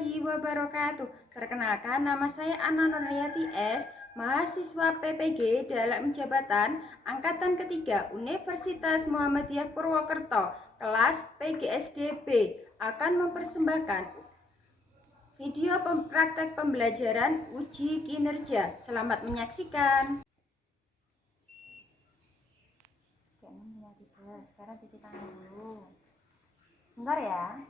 warahmatullahi wabarakatuh. Perkenalkan, nama saya Ana Nurhayati S, mahasiswa PPG dalam jabatan Angkatan Ketiga Universitas Muhammadiyah Purwokerto, kelas PGSD B, akan mempersembahkan video praktek pembelajaran uji kinerja. Selamat menyaksikan. Sekarang cuci tangan dulu. Bentar ya.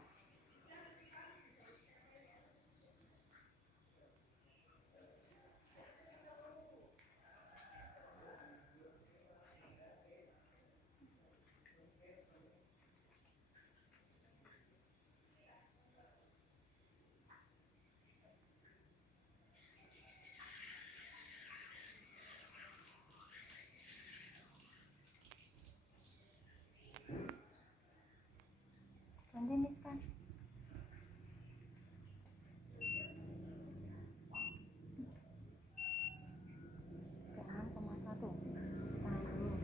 Lanjutkan. Sekarang koma satu. Tangan dulu.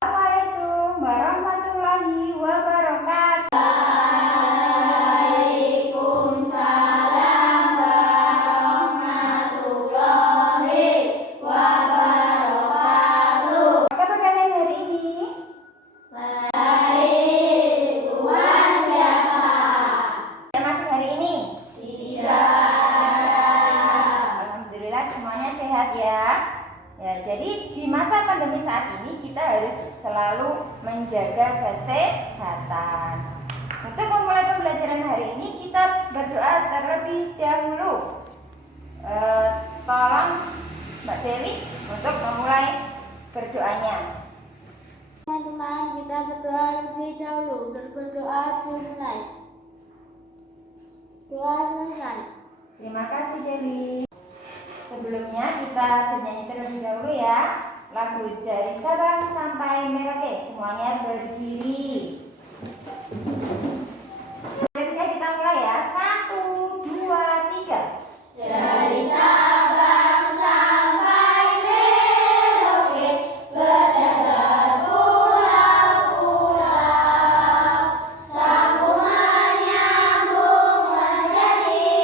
Assalamualaikum warahmatullahi wabarakatuh. Waalaikumsalam warahmatullahi wabarakatuh. Apa kabar kalian hari ini? Baik, luar biasa. Yang masuk hari ini? Tidak. Alhamdulillah semuanya sehat ya. Ya, jadi di masa pandemi saat ini kita harus selalu menjaga kesehatan. Untuk memulai pembelajaran hari ini kita berdoa terlebih dahulu. Tolong Mbak Dewi untuk memulai berdoanya. Teman-teman, kita berdoa lebih dahulu. Berdoa dimulai. Doa selesai. Terima kasih Dewi. Sebelumnya kita bernyanyi terlebih dahulu ya. Lagu dari Sabang sampai Merauke. Semuanya berdiri. Ketika kita mulai ya. 1, 2, 3. Dari Sabang sampai Merauke, berjajar pulau-pulau, sambungan nyambung menjadi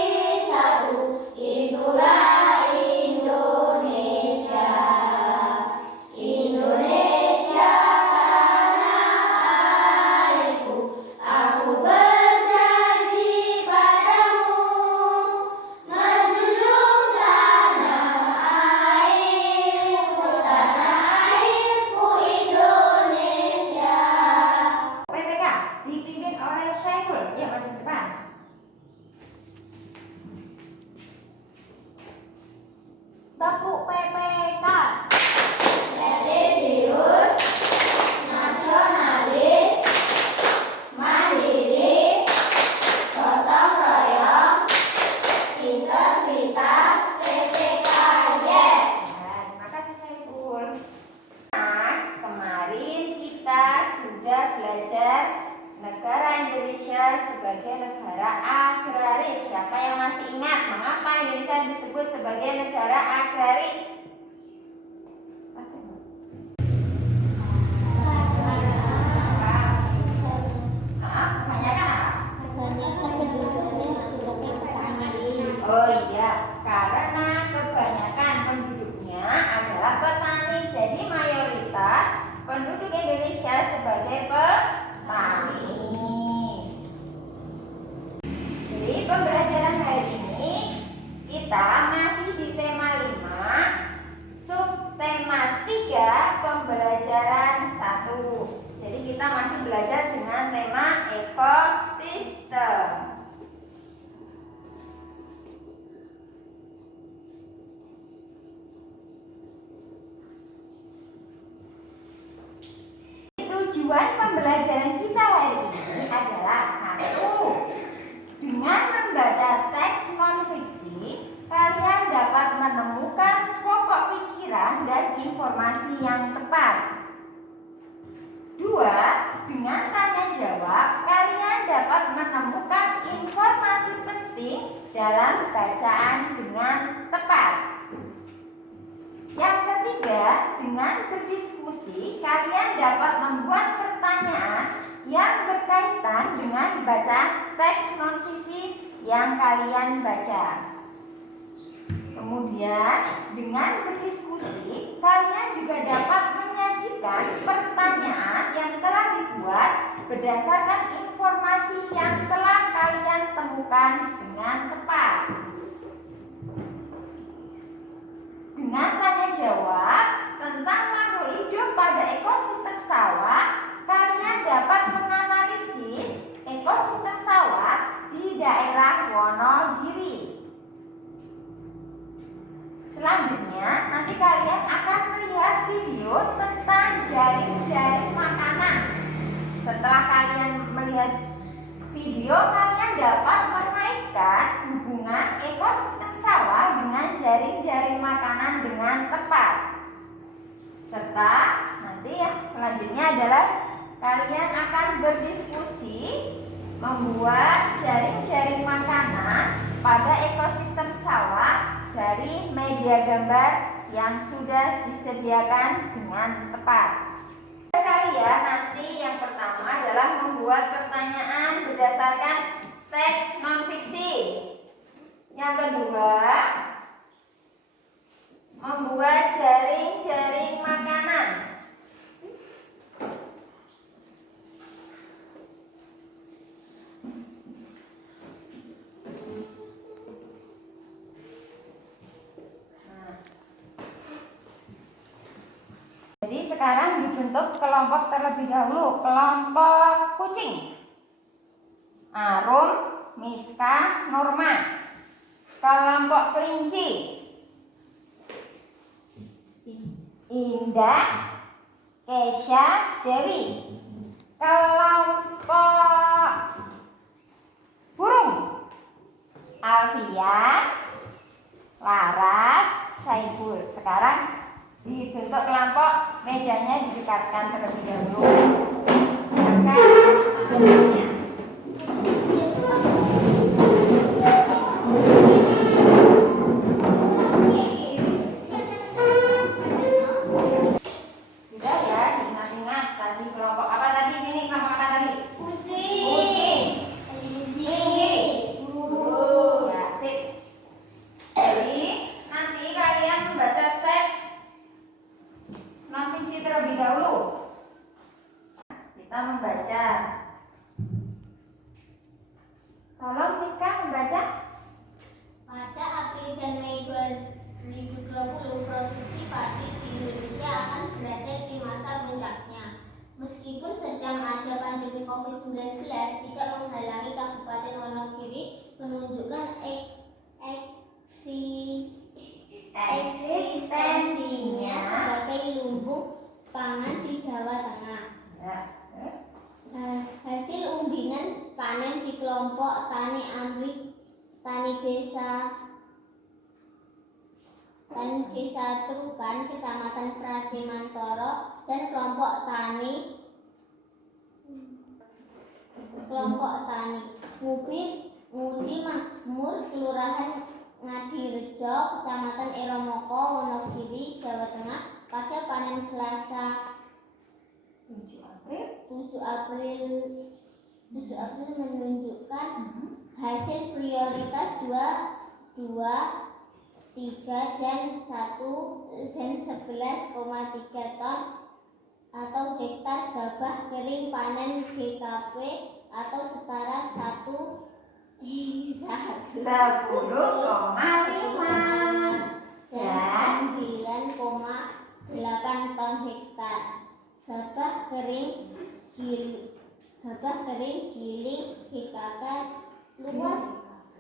satu. Itulah Indonesia. Indonesia tanah airku, aku berjanji padamu, menjunjung tanah airku Indonesia. PPK dipimpin oleh Syaiful. Ya, maju ke depan. Tepuk PPK. Religius, nasionalis, mandiri, gotong royong, integritas, PPK, yes. Nah, terima kasih Syaiful. Nah, kemarin kita sudah belajar negara Indonesia sebagai negara agraris. Siapa yang masih ingat mengapa Indonesia disebut sebagai negara agraris? Kebanyakan apa? Kebanyakan penduduknya sebagai petani. Oh iya, karena kebanyakan penduduknya adalah petani. Jadi mayoritas penduduk Indonesia sebagai petani. Jadi pembelajaran hari ini kita masih di tema 5, Tujuan pembelajaran kita hari ini adalah satu, dengan membaca teks non-fiksi, kalian dapat menemukan pokok pikiran dan informasi yang tepat. Dua, dengan tanya jawab, kalian dapat menemukan informasi penting dalam bacaan dengan tepat. Yang ketiga, dengan berdiskusi, kalian dapat membuat pertanyaan yang berkaitan dengan bacaan teks non-fiksi yang kalian baca. Kemudian, dengan berdiskusi, kalian juga dapat menyajikan pertanyaan yang telah dibuat berdasarkan informasi yang telah kalian temukan dengan tepat. Dengan tanya jawab tentang makhluk hidup pada ekosistem sawah, kalian dapat menganalisis ekosistem sawah di daerah Wonogiri. Selanjutnya, nanti kalian akan melihat video tentang jaring-jaring makanan. Setelah kalian melihat video, kalian dapat mengaitkan hubungan ekosistem sawah dengan jaring-jaring makanan dengan tepat. Serta nanti selanjutnya adalah kalian akan berdiskusi membuat jaring-jaring makanan pada ekosistem sawah dari media gambar yang sudah disediakan dengan tepat. Kalian nanti yang pertama adalah membuat pertanyaan berdasarkan teks non-fiksi. Yang kedua, membuat jaring-jaring makanan. Jadi sekarang dibentuk kelompok terlebih dahulu, kelompok kucing. Arum, Miska, Norma. Kelompok kelinci, Indah, Kesha, Dewi. Kelompok burung, Alfian, Laras, Saiful. Sekarang dibentuk kelompok, mejanya didekatkan terlebih dahulu. Sudah ya, ingat-ingat tadi kelompok apa tadi? Sini kelompok apa tadi? Kucing, kelinci, burung. Ya, sip. Jadi nanti kalian membaca teks non-fiksi terlebih dahulu. Kita membaca. Tolong Miska membaca. Pada April dan Mei 2020, produksi padi di Indonesia akan berada di masa puncaknya. Meskipun sedang ada pandemi COVID-19, tidak menghalangi Kabupaten Wonogiri menunjukkan eksistensinya sebagai lumbung pangan di Jawa Tengah. Hasil umbingan panen di kelompok Tani Amrik, Tani Desa Trukan, Kecamatan Prajemantoro, dan kelompok Tani Ngudi Makmur, Kelurahan Ngadirejo, Kecamatan Eromoko, Wonogiri, Jawa Tengah, pada panen Selasa 7 April menunjukkan hasil prioritas 2, 3 dan 11,3 ton atau hektar gabah kering panen GKP atau setara 10,5 dan 9,8 ton hektar gabah kering giling GKK.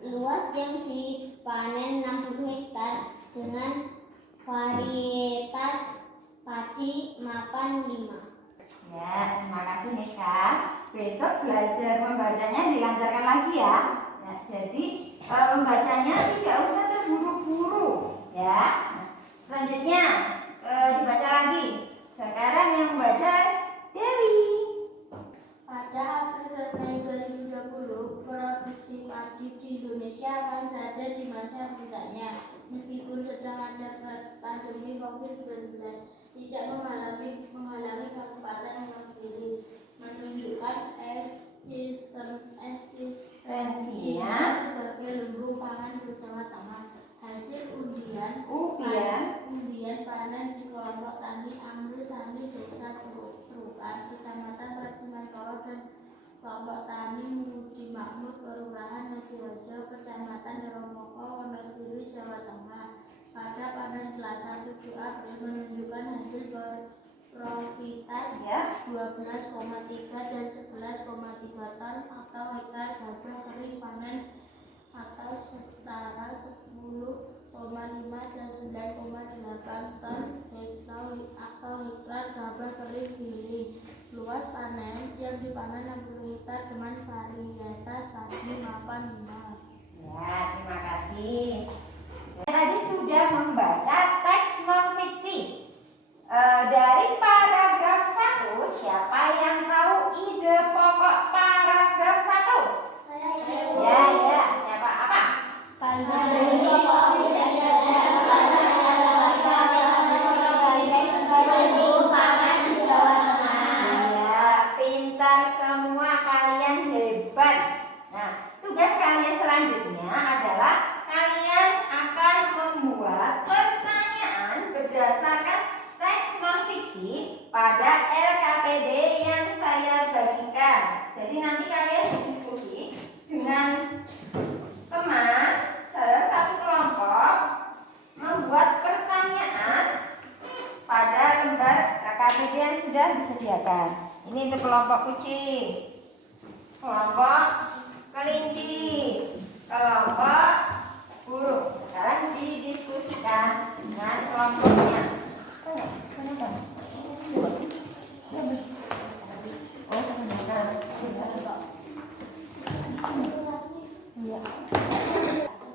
Luas yang dipanen 60 hektar dengan varietas padi mapan 5. Ya, terima kasih. besok belajar membacanya dilancarkan lagi ya. Nah, jadi membacanya tidak usah terburu-buru ya. Nah, selanjutnya dibaca lagi. Sekarang yang membaca Dewi. Pada April dan Mei 2020, produksi padi di Indonesia akan berada di masa puncaknya. Meskipun sedang ada pandemi COVID-19, tidak menghalangi Kabupaten Wonogiri menunjukkan eksistensinya sebagai lumbung pangan di Jawa Tengah. Hasil undian panen di kelompok tani Amril Tani Desa Perukan, Kecamatan Prajimakolo dan kelompok tani Mudi Makmur, Kelurahan Nadirejo, Kecamatan Romoko, Wonogiri, Jawa Tengah. Pada panen Selasa 7 April menunjukkan hasil berprofitas 12,3 dan 11,3 ton atau hektar gabah kering panen atau setara 10,5 dan 9,8 ton atau hektar gabah kering giling. Luas panen yang dipanen 60 hektar dengan varietas padi mapan 5. Ya, terima kasih. Tadi sudah membaca teks non-fiksi. Dari paragraf 1, siapa yang tahu ide pokok paragraf 1? Ya, siapa? Apa? Pintar semua, kalian hebat. Nah, tugas kalian selanjutnya adalah kalian akan membuat pertanyaan berdasarkan teks non-fiksi pada LKPD yang saya bagikan. Jadi nanti kalian berdiskusi dengan teman dalam satu kelompok, membuat pertanyaan pada lembar LKPD yang sudah disediakan. Ini untuk kelompok kucing, kelompok kelinci, kelompok burung. Sekarang didiskusikan dengan kelompoknya.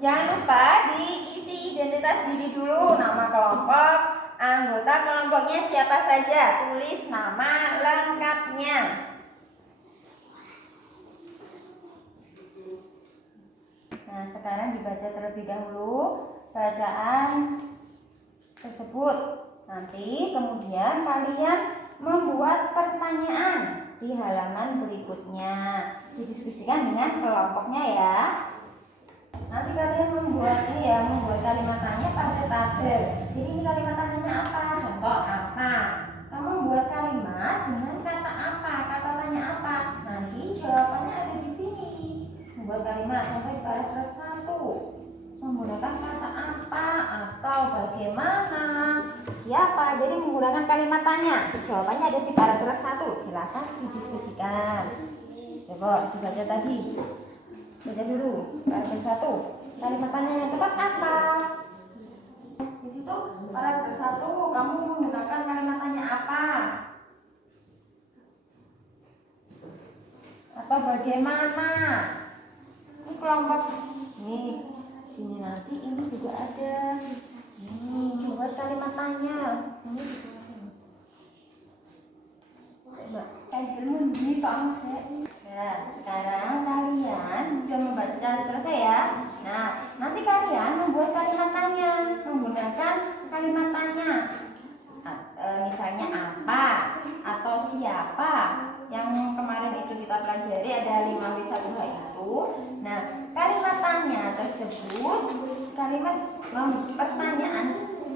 Jangan lupa diisi identitas diri dulu, nama kelompok, anggota kelompoknya siapa saja, tulis nama lengkapnya. Nah, sekarang dibaca terlebih dahulu bacaan tersebut. Nanti kemudian kalian membuat pertanyaan di halaman berikutnya. Didiskusikan dengan kelompoknya ya. Nanti kalian membuat kalimat tanya pada tabel. Jadi ini kalimat tanyanya apa? Contoh apa? Kamu membuat kalimat dengan kata apa? Kata tanya apa? Nanti jawabannya ada di sini. Membuat kalimat contoh di paragraf 1 menggunakan kata apa atau bagaimana, siapa. Jadi menggunakan kalimat tanya. Jawabannya ada di paragraf 1. Silakan didiskusikan. Coba dibaca tadi. Baca dulu paragraf 1. Kalimat tanya yang tepat apa? Di situ paragraf 1 kamu menggunakan kalimat tanya apa? Atau bagaimana? Ini kelompok nih. Sini nanti ini juga ada. Coba kalimat tanya. Ini coba pensilmu di tong saya. Nah, sekarang kalian sudah membaca selesai ya. Nah, nanti kalian membuat kalimat tanya menggunakan kalimat tanya. Misalnya apa atau siapa yang kemarin itu kita pelajari ada 5W1H itu. Nah, kalimat tanya tersebut kalimat pertanyaan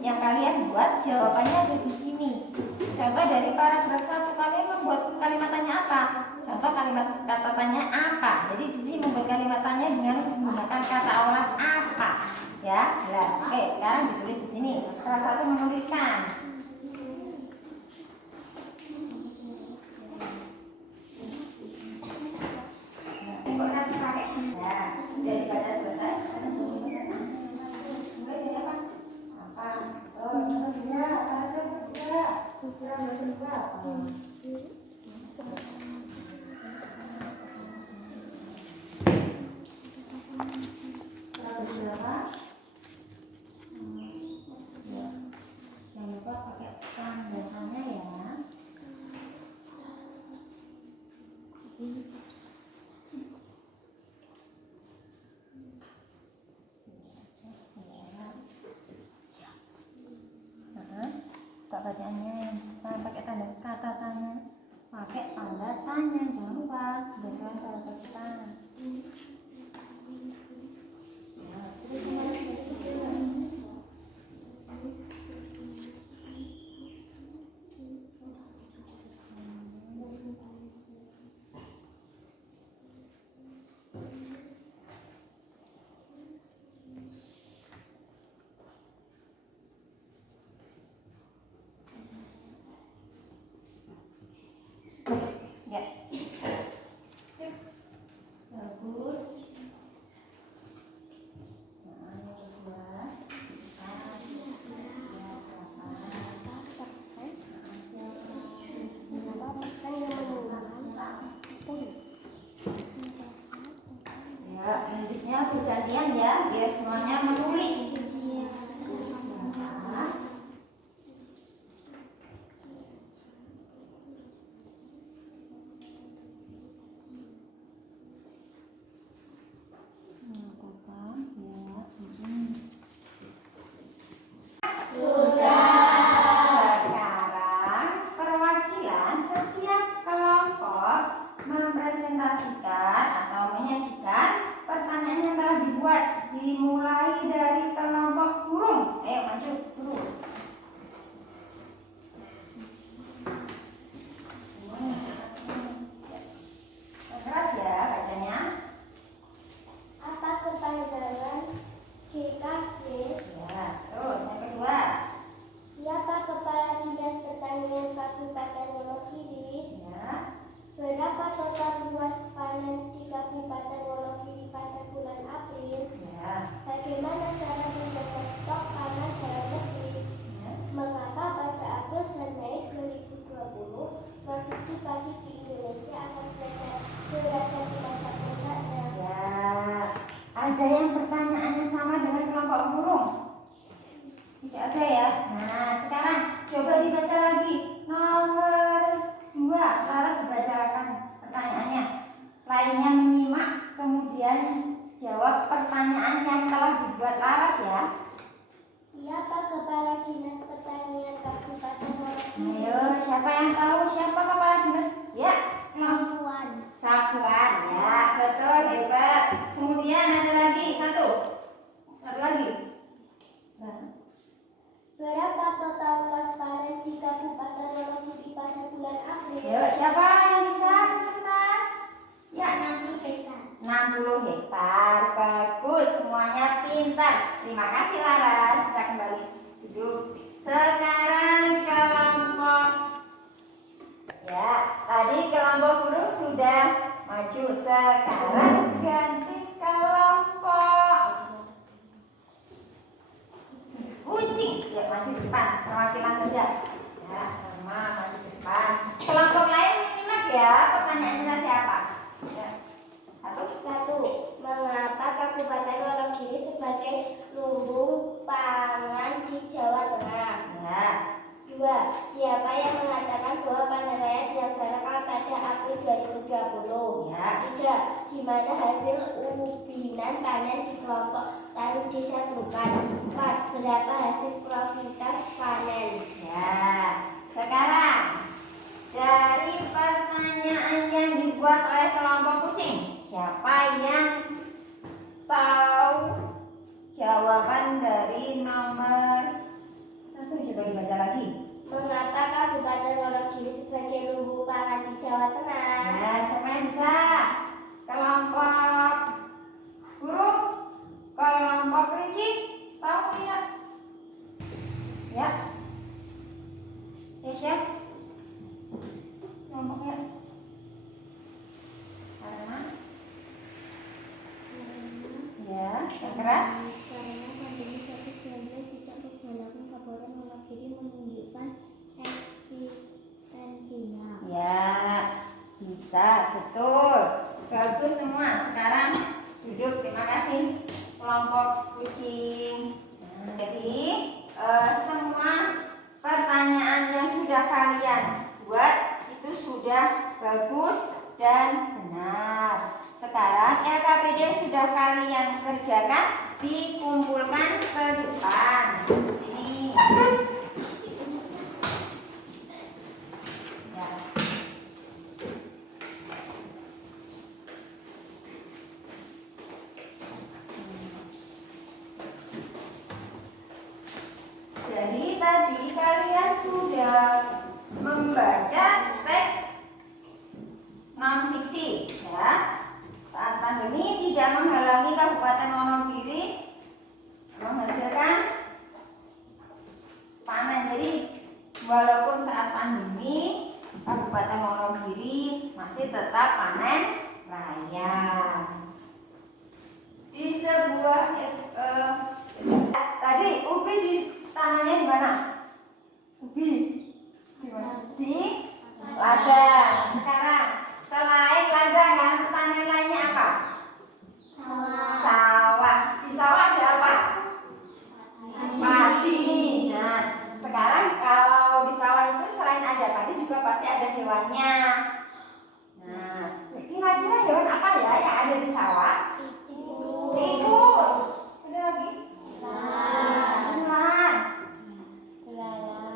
yang kalian buat jawabannya ada di sini. Contoh dari paragraf 1 kalian membuat kalimat tanya apa? Contoh kalimat kata tanya apa? Jadi di sini membuat kalimat tanya dengan menggunakan kata awal apa, ya. Nah, oke, sekarang ditulis di sini. Salah satu menuliskan. Ya, sudah dibaca selesai. Mulai dari apa? Apa? bacaannya. Pakai tanda kata tanya. Pakai tanda tanya. Jangan lupa berdasarkan kata kita. Ya, terus ya. Bagus. Nah, yang kedua. Ya, menulisnya bergantian ya, biar semuanya menulis. Sekarang perwakilan setiap kelompok mempresentasikan atau menyajikan pertanyaan yang telah dibuat, dimulai dari kelompok burung. Ayo maju burung. Keras ya bacanya. Apa kepanjangan GKG? Ya, terus yang kedua. Siapa kepala dinas pertanian Kabupaten Wonogiri? Ya, Berapa total luas panen di Kabupaten Wonogiri pada bulan April? ya, Bagaimana cara menjaga stok pangan dalam negeri? ya. Mengapa pada April dan Mei 2020 produksi padi di Indonesia akan berada di masa puncaknya? Ya, ada yang pertanyaannya sama dengan kelompok burung? Tidak ada ya. Nah, sekarang coba dibaca lagi. Nomor 2, Laras dibacakan pertanyaannya. Lainnya menyimak, kemudian jawab pertanyaan yang telah dibuat Laras ya. Siapa kepala dinas pertanian Kabupaten Wonogiri? Ayo, siapa yang tahu siapa kepala dinas? Ya, Safuan. Safuan. Ya, betul, hebat. Kemudian ada lagi satu lagi. Nah. Berapa total luas panen di Kabupaten Wonogiri pada bulan April? Ayo, siapa yang bisa cepat? Ya, 60 hektar. 60 hektar. Bagus, semuanya pintar. Terima kasih Laras, bisa kembali duduk. Sekarang kelompok. Ya, tadi kelompok burung sudah maju. Sekarang ganti kelompok kucing. Ya, maju ke depan. Perwakilan saja. Ya, sama maju ke depan. Kelompok lain menyimak ya. Pertanyaannya nanti apa? Ya. Satu, mengapa Kabupaten Wonogiri sebagai lumbung pangan di Jawa Tengah? Ya. 2. Siapa yang mengatakan bahwa panen raya dilaksanakan pada April 2020? Ya. 3. Di mana hasil ubinan panen di kelompok tani disatukan? 4. Berapa hasil profilitas panen? Ya. Sekarang dari pertanyaan yang dibuat oleh kelompok kucing, siapa yang tahu jawaban dari nomor 1? Coba dibaca lagi. Mengapa Kabupaten Wonogiri sebagai lumbung pangan di Jawa Tengah? Nah, siapa yang bisa? Kelompok burung, kelompok kelinci, tahu tidak? Ya. Siap. Kelompoknya. Karena ya, yang keras. Karena pandemi COVID-19 tidak bergalakan Kabupaten Wonogiri menunjukkan eksistensinya. Ya, bisa, betul. Bagus semua. Sekarang duduk. Terima kasih kelompok kucing. Nah, jadi semua pertanyaan yang sudah kalian buat itu sudah bagus dan benar. Sekarang LKPD sudah kalian kerjakan, dikumpulkan ke depan. Sini. membaca teks non fiksi ya. Saat pandemi tidak menghalangi Kabupaten Wonogiri menghasilkan panen. Jadi walaupun saat pandemi Kabupaten Wonogiri masih tetap panen raya. Di sebuah tadi ubi ditanamnya di mana? Ubi di mana? Di ladang. Sekarang selain ladang kan pertanian lainnya apa? Sawah. Di sawah ada apa? Padi. Nah, sekarang kalau di sawah itu selain ada padi juga pasti ada hewannya. Nah, kira-kira hewan apa ya yang ada di sawah? Tikus. Ada lagi? Ular.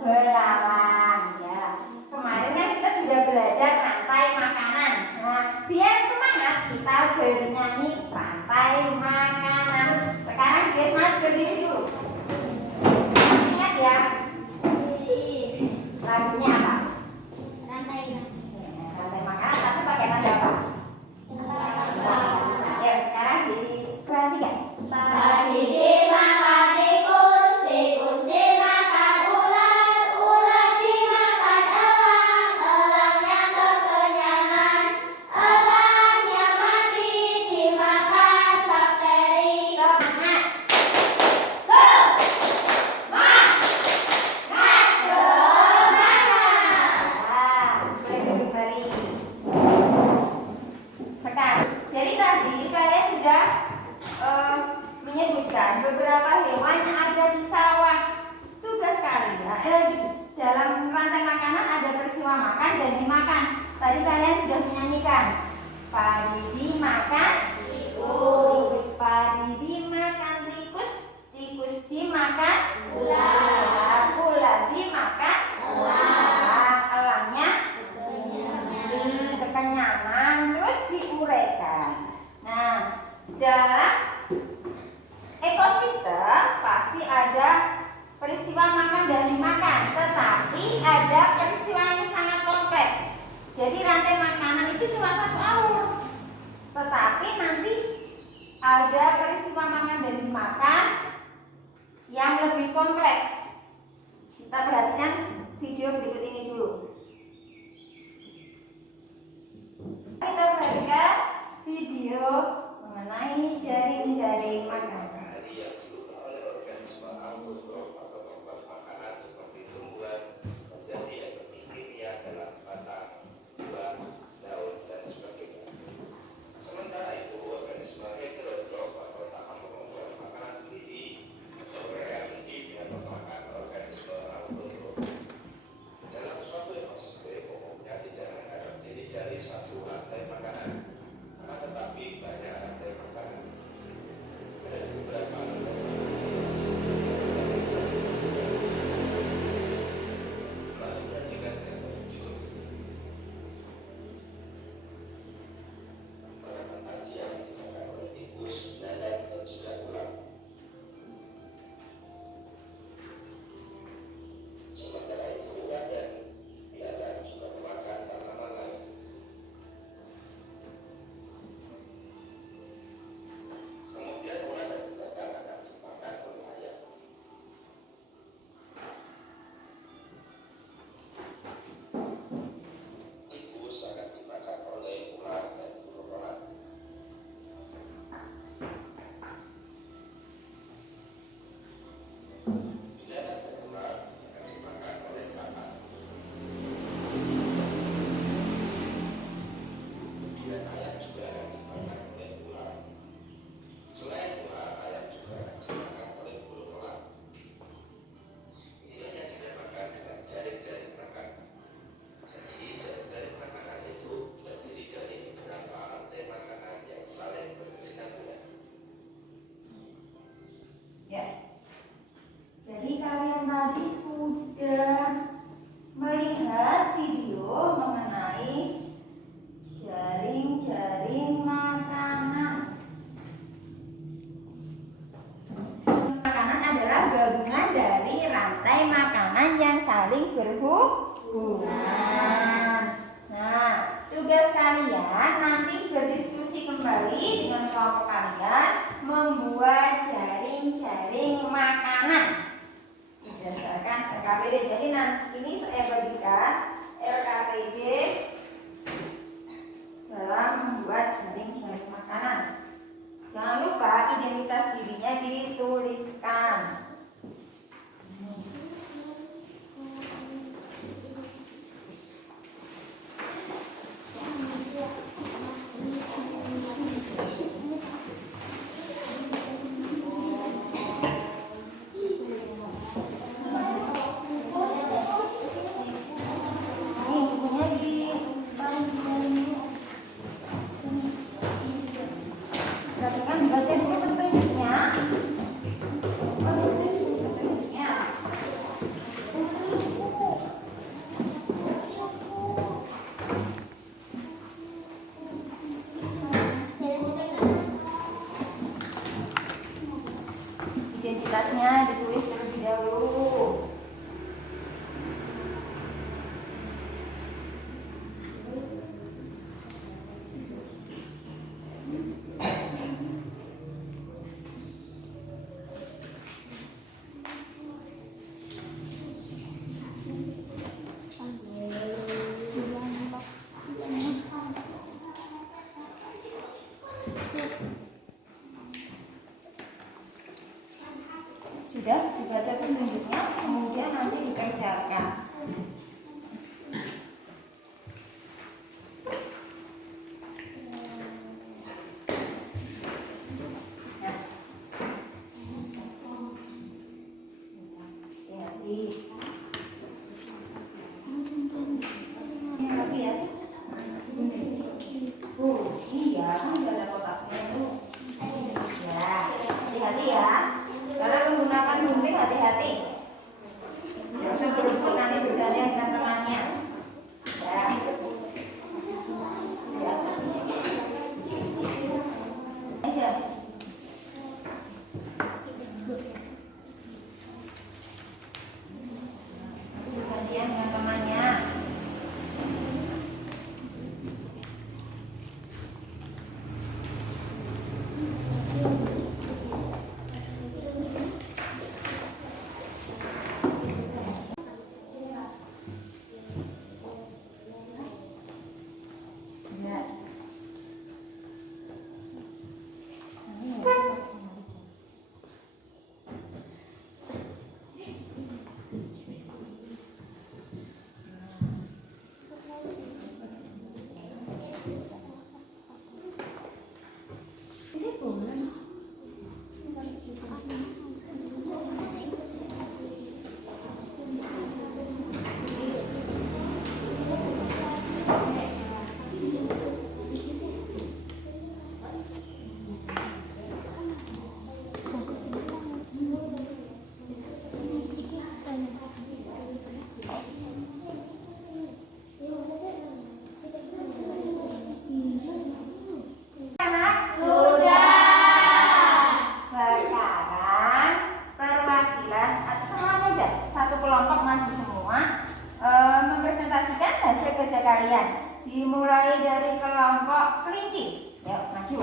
Belalang. Ya. Kemarin kan kita sudah belajar rantai makanan. Nah, biar semangat kita bernyanyi rantai makanan. Sekarang biar berdiri dulu. Ingat ya. Lagunya apa? Rantai Makanan tapi pakai nada apa? Ya, sekarang diperhatikan. Padi dimakan tikus, tikus dimakan ular, ular dimakan elang, elangnya kekenyangan, elangnya mati dimakan bakteri. Semangat. Boleh duduk kembali. Sekarang, jadi tadi kalian sudah menyebutkan beberapa hewan yang ada di sawah. Tugas kalian di dalam rantai makanan ada peristiwa makan dan dimakan. Tadi kalian sudah menyanyikan. Padi dimakan tikus, padi dimakan tikus, tikus dimakan ular, ular dimakan elang, elangnya kekenyangan terus diuraikan. Nah, dalam ekosistem pasti ada peristiwa makan dan dimakan, tetapi ada peristiwa yang sangat kompleks. Jadi rantai makanan itu cuma satu alur, tetapi nanti ada peristiwa makan dan dimakan yang lebih kompleks. Kita perhatikan video berikut ini dulu. Kita perhatikan video mengenai jaring-jaring makanan. Bahari yang diubah oleh organisme autotrof atau pembuat makanan seperti tumbuhan menjadi energi kimia dalam batang, buah, daun, dan sebagainya. Sementara itu, organisme heterotrof atau tak mampu membuat makanan sendiri atau bereaksi dengan memakan saling berhubungan. Nah, tugas kalian nanti berdiskusi kembali dengan kelompok kalian membuat jaring-jaring makanan berdasarkan LKPD. Jadi nanti ini saya bagikan LKPD dalam membuat jaring-jaring makanan. Jangan lupa identitas dirinya dituliskan. Identitasnya ditulis terlebih dahulu. Sudah dibaca petunjuknya, kemudian nanti dikerjakan. Iya, kan udah ada kotaknya tuh. Ya, hati-hati ya. Karena menggunakan gunting hati-hati. Jangan usah berebut nanti bergantian dengan temannya. Ya. Ya. Aja. Bergantian dengan temannya. Mempresentasikan hasil kerja kalian. Dimulai dari kelompok kelinci. Yuk, maju.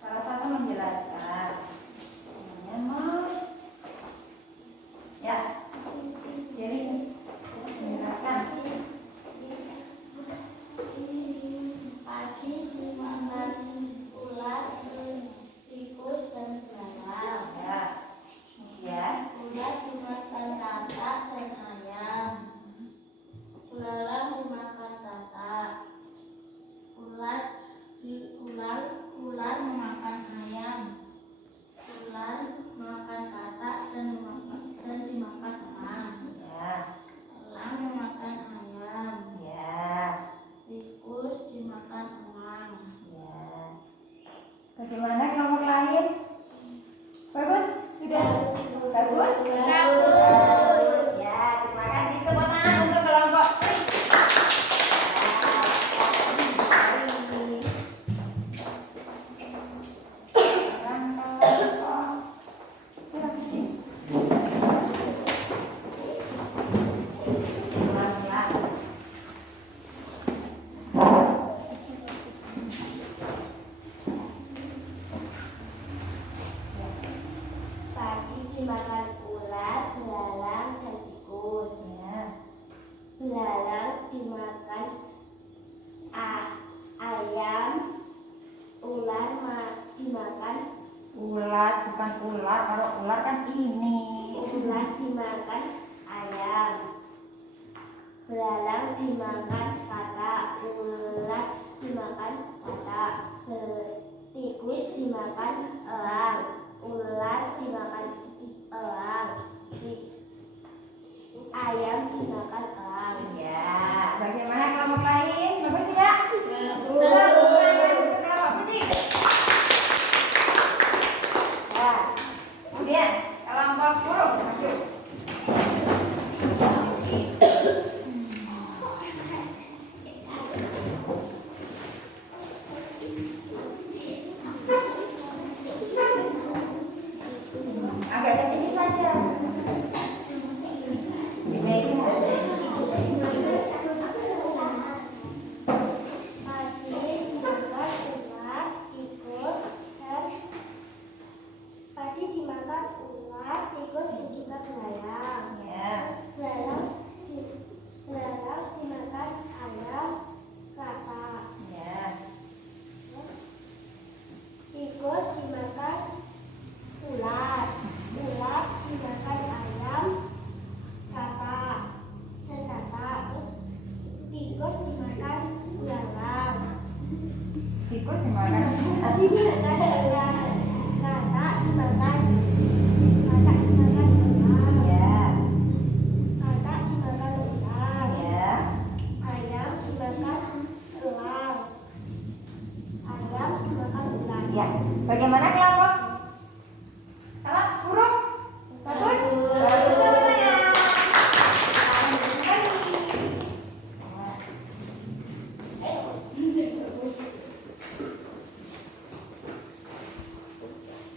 Salah satu menjelaskan. Ya. Jadi menjelaskan. Pagi dimakan ulat, tikus dan belalang. Ya. Ulat dimakan katak dan ayam. Belalang dimakan katak. Ular memakan ayam. Ular makan katak dan dimakan elang. Ya. Elang memakan ayam. Ya. Tikus dimakan elang. Ya. Bagaimana kelompok lain? Bagus? Sudah? Bagus? Bagus. Ya, terima kasih. Tepuk tangan untuk kelompok kelinci. dimakan ular, belalang, dan tikus. Ya. Belalang dimakan ayam, ular dimakan Ular bukan ular, kalau ular kan ini. ular dimakan ayam, belalang dimakan katak, ular dimakan katak, tikus dimakan elang, ular dimakan elang, ayam dimakan elang. Ya, bagaimana kelompok lain? Bagus tidak? Bagus. Kelompok kucing. Ya. Kemudian kelompok burung maju. Agak ke sini saja. Padi dimakan ular, tikus, dan juga belalang. Ya. Belalang dimakan ayam, katak. Ya. Tikus dimakan ular, ular dimakan ayam, katak, dan katak. Terus tikus dimakan belalang, Tikus gimana? dimakan ular, katak dimakan ular, Ya. katak dimakan ular, Ya. ayam dimakan elang, ayam dimakan ular. Ya. Bagaimana kelompok? Apa? Burung? Bagus? Bagus semuanya.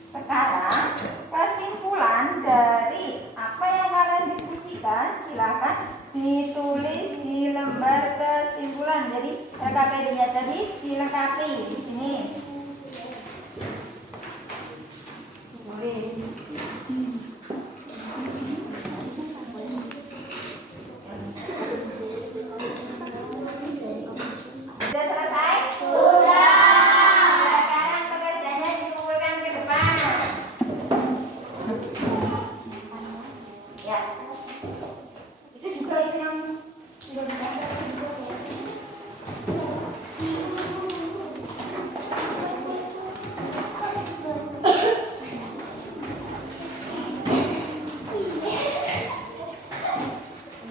Sekarang kesimpulan dari apa yang kalian diskusikan silakan ditulis di lembar kesimpulan. Jadi RKPD-nya tadi dilengkapi di sini. Tulis. Sudah selesai? Sekarang pekerjaannya dikumpulkan ke depan. Ya. Itu juga itu yang sudah digambar.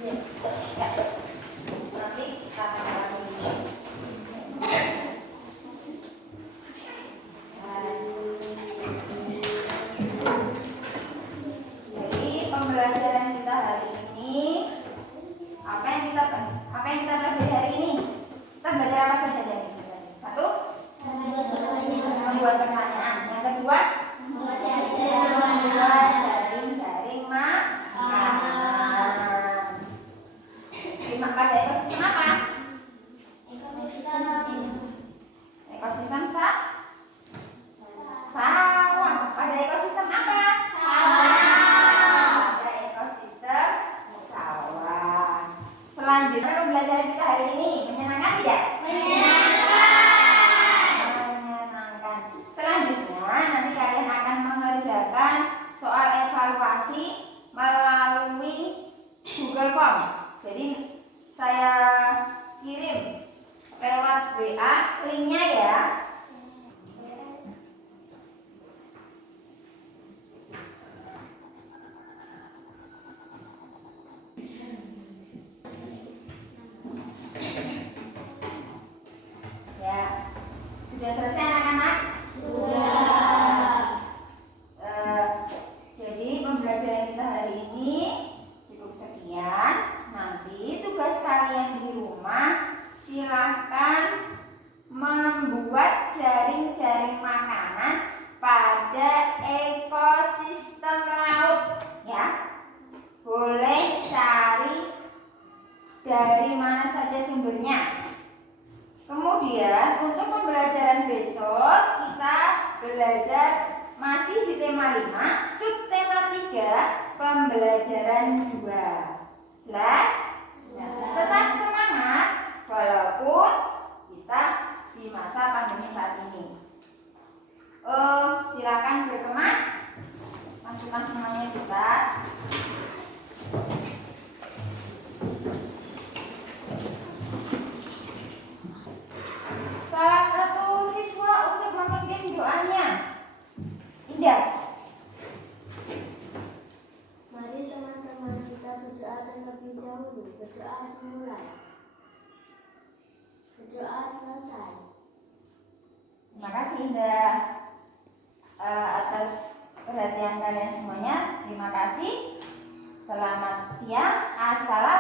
Ya. Nanti kita tambah lagi. Jadi pembelajaran kita hari ini apa yang kita pelajari hari ini? Kita belajar apa saja dari ini? Satu, membuat pertanyaan. Yang kedua, membuat jaring-jaring makanan. Terima kasih. Ekosistem apa? Ekosistem sawah. Pada ekosistem apa? Pada ekosistem sawah. Selanjutnya pembelajaran kita hari ini menyenangkan tidak? Menyenangkan. Selanjutnya nanti kalian akan mengerjakan soal evaluasi melalui Google Form. Jadi saya kirim lewat WA linknya ya. Ya, sudah selesai anak-anak? Jadi pembelajaran kita hari ini cukup sekian. Nanti tugas kalian di rumah silahkan membuat jaring-jaring makanan pada ekosistem laut, ya. Boleh cari dari mana saja sumbernya. Kemudian untuk pembelajaran besok kita belajar masih di tema 5, subtema 3, pembelajaran 2. Jelas? Tetap semangat walaupun kita di masa pandemi saat ini. Silakan berkemas, masukkan semuanya di tas. Salah satu siswa untuk memimpin doanya. Indah. Mari teman-teman kita berdoa terlebih dahulu. Berdoa dimulai. Berdoa selesai. Terima kasih Indah atas perhatian kalian semuanya. Terima kasih. Selamat siang. Assalamualaikum.